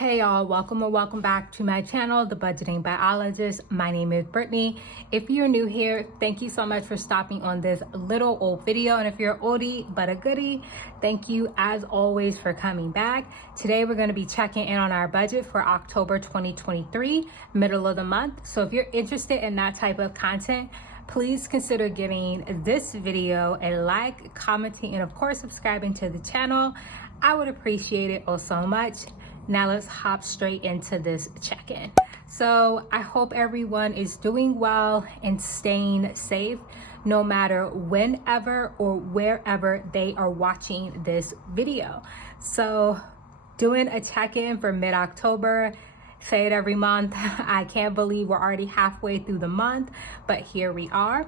Hey y'all, welcome or welcome back to my channel, The Budgeting Biologist. My name is Brittany. If you're new here, thank you so much for stopping on this little old video. And if you're an oldie but a goodie, thank you as always for coming back. Today we're going to be checking in on our budget for October 2023, middle of the month. So if you're interested in that type of content, please consider giving this video a like, commenting, and of course subscribing to the channel. I would appreciate it oh so much. Now let's hop straight into this check-in. So I hope everyone is doing well and staying safe no matter whenever or wherever they are watching this video. So doing a check-in for mid-October. Say it every month. I can't believe we're already halfway through the month, but here we are.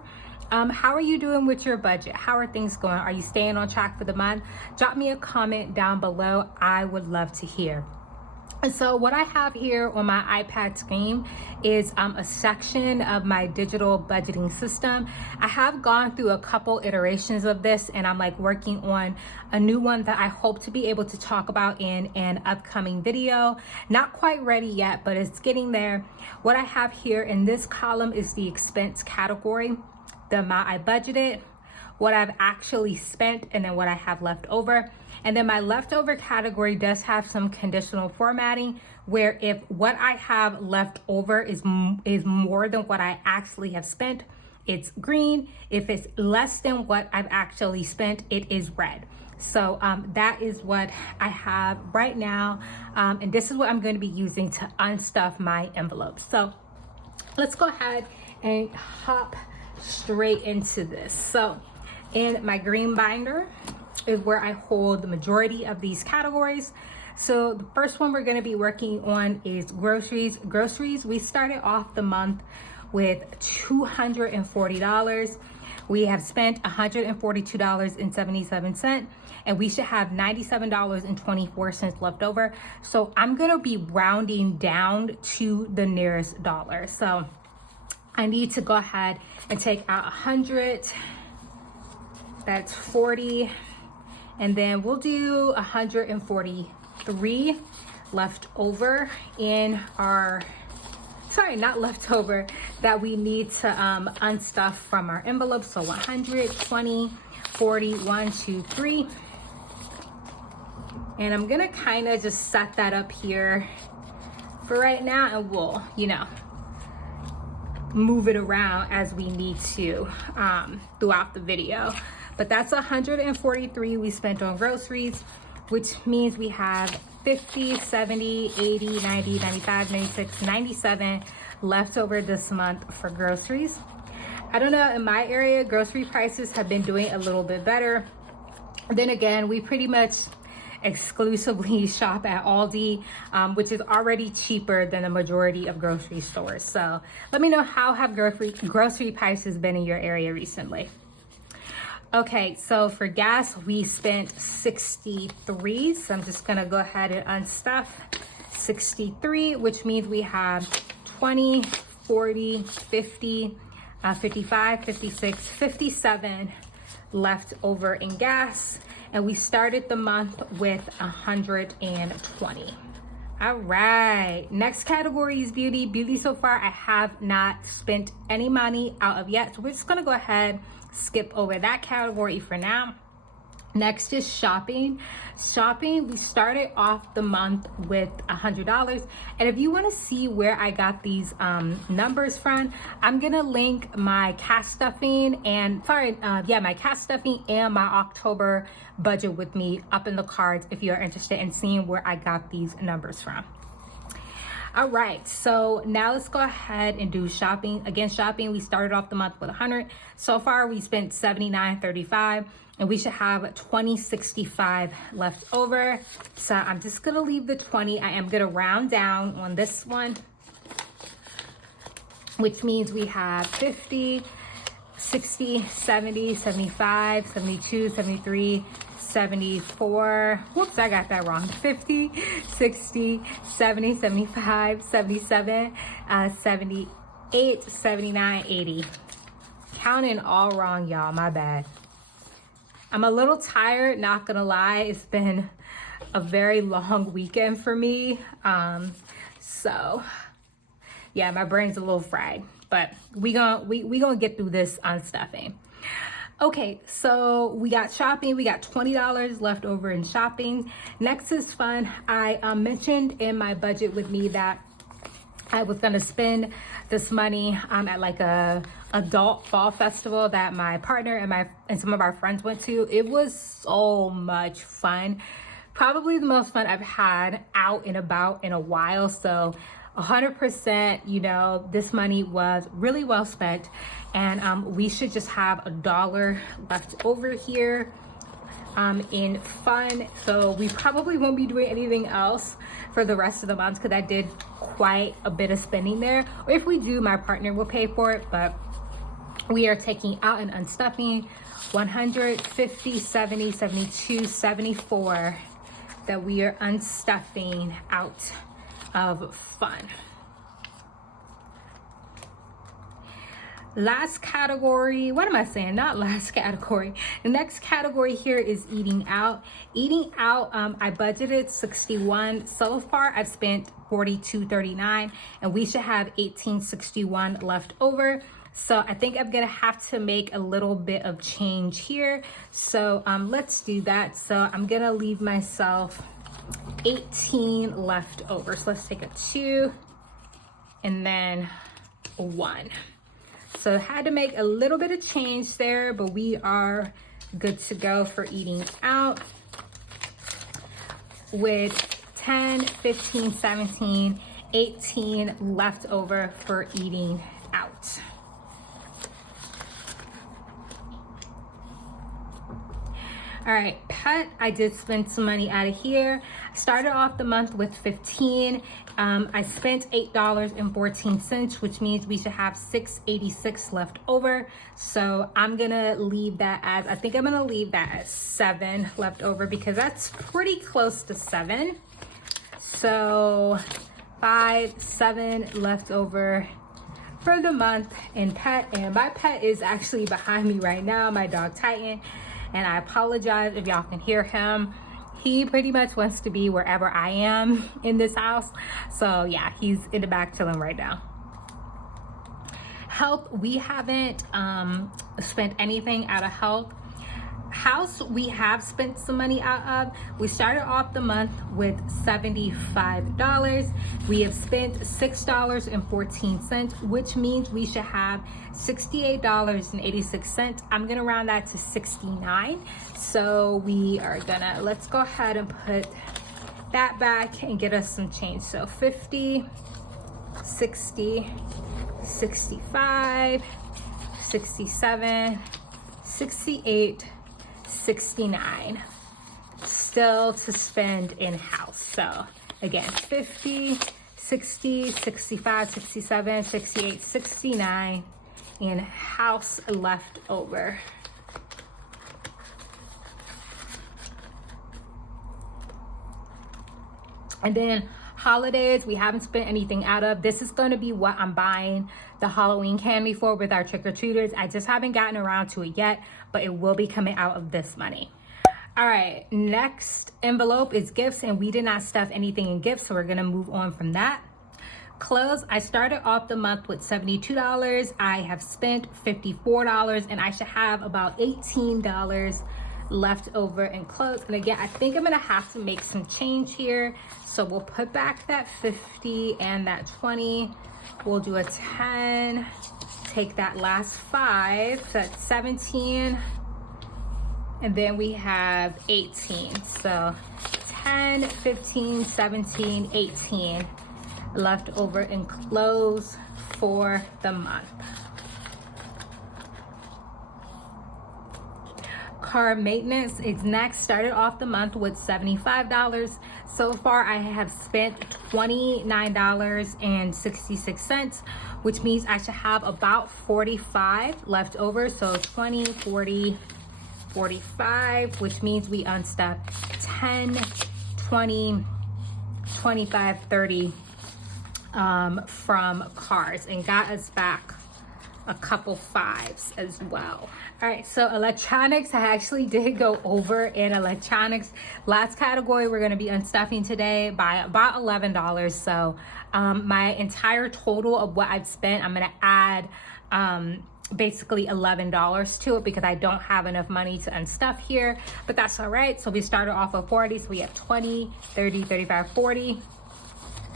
How are you doing with your budget? How are things going? Are you staying on track for the month? Drop me a comment down below. I would love to hear. And so what I have here on my iPad screen is a section of my digital budgeting system. I have gone through a couple iterations of this, and I'm like working on a new one that I hope to be able to talk about in an upcoming video. Not quite ready yet, but it's getting there. What I have here in this column is the expense category, the amount I budgeted, what I've actually spent, and then what I have left over. And then my leftover category does have some conditional formatting where if what I have left over is more than what I actually have spent, it's green. If it's less than what I've actually spent, it is red. So that is what I have right now. And this is what I'm going to be using to unstuff my envelopes. So let's go ahead and hop straight into this. So in my green binder is where I hold the majority of these categories. So the first one we're going to be working on is groceries. Groceries, we started off the month with $240. We have spent $142.77, and we should have $97.24 left over. So I'm going to be rounding down to the nearest dollar. So I need to go ahead and take out 100. That's 40. And then we'll do 143 left over in our, sorry, not leftover, that we need to unstuff from our envelope. So 120, 40, 1, 2, 3. And I'm gonna kind of just set that up here for right now, and we'll, move it around as we need to throughout the video. But that's 143 we spent on groceries, which means we have 50, 70, 80, 90, 95, 96, 97 left over this month for groceries. I don't know, in my area, grocery prices have been doing a little bit better. Then again, we pretty much exclusively shop at Aldi, which is already cheaper than the majority of grocery stores. So let me know, how have grocery prices been in your area recently? Okay, so for gas, we spent 63. So I'm just gonna go ahead and unstuff 63, which means we have 20, 40, 50, 55, 56, 57 left over in gas. And we started the month with 120. All right, next category is beauty. Beauty so far, I have not spent any money out of yet. So we're just gonna go ahead, skip over that category for now. Next is shopping. Shopping, we started off the month with $100. And if you want to see where I got these numbers from, I'm going to link my cash stuffing and my cash stuffing and my October budget with me up in the cards if you're interested in seeing where I got these numbers from. All right, so now let's go ahead and do shopping. Again, shopping, we started off the month with 100. So far, we spent $79.35, and we should have $20.65 left over. So I'm just gonna leave the 20. I am gonna round down on this one, which means we have 50, 60, 70, 75, 72, 73, 74, whoops, I got that wrong, 50, 60, 70, 75, 77, 78, 79, 80. Counting all wrong, y'all, my bad. I'm a little tired, not gonna lie. It's been a very long weekend for me. So yeah, my brain's a little fried, but we gonna get through this unstuffing. Okay, so we got shopping. We got $20 left over in shopping. Next is fun. I mentioned in my budget with me that I was gonna spend this money at like a adult fall festival that my partner and some of our friends went to. It was so much fun. Probably the most fun I've had out and about in a while. So 100%, you know, this money was really well spent, and we should just have $1 left over here in fun. So we probably won't be doing anything else for the rest of the month because I did quite a bit of spending there. Or if we do, my partner will pay for it, but we are taking out and unstuffing 150, 70, 72, 74 that we are unstuffing out of fun. Last category, what am I saying? Not last category. The next category here is eating out. Eating out, I budgeted 61. So far, I've spent 42.39, and we should have 18.61 left over. So I think I'm gonna have to make a little bit of change here. So let's do that. So I'm gonna leave myself 18 left over. So let's take a 2 and then a 1. So I had to make a little bit of change there, but we are good to go for eating out with 10, 15, 17, 18 left over for eating out. All right, pet, I did spend some money out of here. I started off the month with 15. I spent $8.14, which means we should have $6.86 left over. So I'm gonna leave that as, I think I'm gonna leave that as 7 left over because that's pretty close to 7. So 5, 7 left over for the month in pet. And my pet is actually behind me right now, my dog Titan. And I apologize if y'all can hear him. He pretty much wants to be wherever I am in this house. So yeah, he's in the back chilling right now. Health, we haven't spent anything out of health. House, we have spent some money out of. We started off the month with $75. We have spent $6.14, which means we should have $68.86. I'm gonna round that to 69. So we are gonna, let's go ahead and put that back and get us some change. So 50, 60, 65, 67, 68, 69 still to spend in house. So again, 50, 60, 65, 67, 68, 69 in house left over. And then holidays, we haven't spent anything out of. This is going to be what I'm buying the Halloween candy for with our trick-or-treaters. I just haven't gotten around to it yet, but it will be coming out of this money. All right, next envelope is gifts, and we did not stuff anything in gifts, so we're gonna move on from that. Clothes, I started off the month with $72. I have spent $54, and I should have about $18 left over in clothes. And again, I think I'm gonna have to make some change here. So we'll put back that 50 and that 20. We'll do a 10, take that last 5, so that's 17. And then we have 18. So 10, 15, 17, 18 left over in clothes for the month. Car maintenance is next. Started off the month with $75. So far I have spent $29.66, which means I should have about 45 left over. So 20, 40, 45, which means we unstuck 10, 20, 25, 30 from cars and got us back a couple 5s as well. All right, so electronics, I actually did go over in electronics. Last category, we're gonna be unstuffing today by about $11. So my entire total of what I've spent, I'm gonna add basically $11 to it because I don't have enough money to unstuff here, but that's all right. So we started off with 40, so we have 20, 30, 35, 40.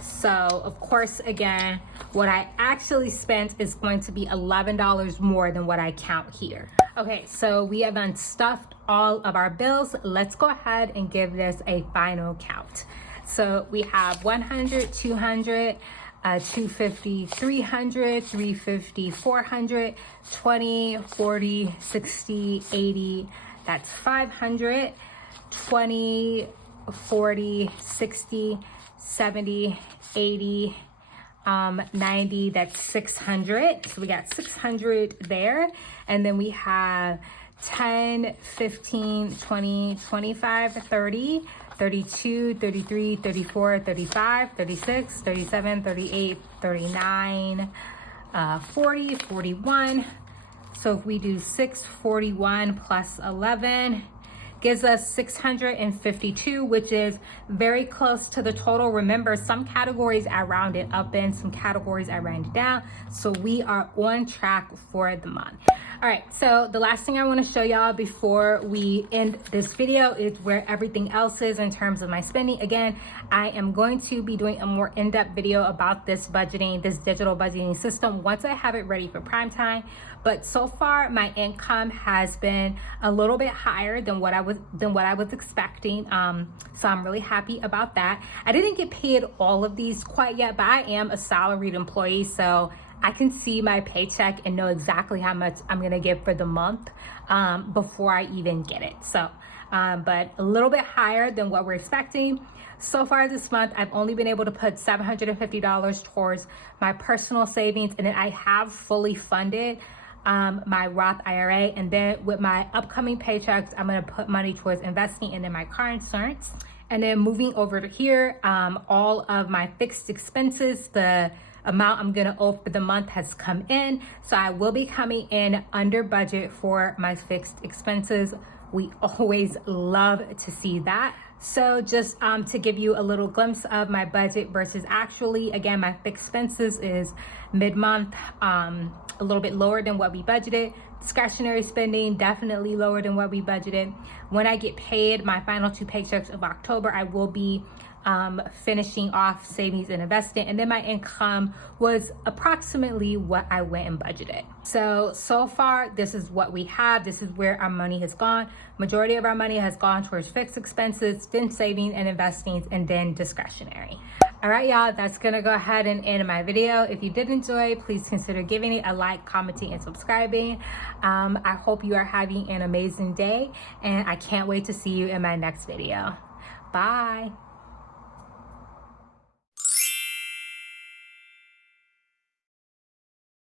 So of course, again, what I actually spent is going to be $11 more than what I count here. Okay, so we have unstuffed all of our bills. Let's go ahead and give this a final count. So we have 100, 200, 250, 300, 350, 400, 20, 40, 60, 80, that's 500, 20, 40, 60, 70, 80, 90, that's 600. So we got 600 there. And then we have 10, 15, 20, 25, 30, 32, 33, 34, 35, 36, 37, 38, 39, 40, 41. So if we do 641 plus 11, gives us 652, which is very close to the total. Remember, some categories I rounded up in, some categories I rounded down. So we are on track for the month. All right, so the last thing I want to show y'all before we end this video is where everything else is in terms of my spending. Again, I am going to be doing a more in-depth video about this budgeting, this digital budgeting system once I have it ready for prime time. But so far, my income has been a little bit higher than what I was expecting. So I'm really happy about that. I didn't get paid all of these quite yet, but I am a salaried employee, so I can see my paycheck and know exactly how much I'm gonna get for the month before I even get it. So, but a little bit higher than what we're expecting. So far this month, I've only been able to put $750 towards my personal savings, and then I have fully funded my Roth IRA. And then with my upcoming paychecks, I'm gonna put money towards investing and then my car insurance. And then moving over to here, all of my fixed expenses, the amount I'm gonna owe for the month has come in. So I will be coming in under budget for my fixed expenses. We always love to see that. So just to give you a little glimpse of my budget versus actually, again, my fixed expenses is mid-month, a little bit lower than what we budgeted. Discretionary spending, definitely lower than what we budgeted. When I get paid, my final 2 paychecks of October, I will be finishing off savings and investing, and then my income was approximately what I went and budgeted. So far, this is what we have. This is where our money has gone. Majority of our money has gone towards fixed expenses, then saving and investing, and then discretionary. All right, y'all, that's gonna go ahead and end my video. If you did enjoy, please consider giving it a like, commenting, and subscribing. I hope you are having an amazing day, and I can't wait to see you in my next video. Bye.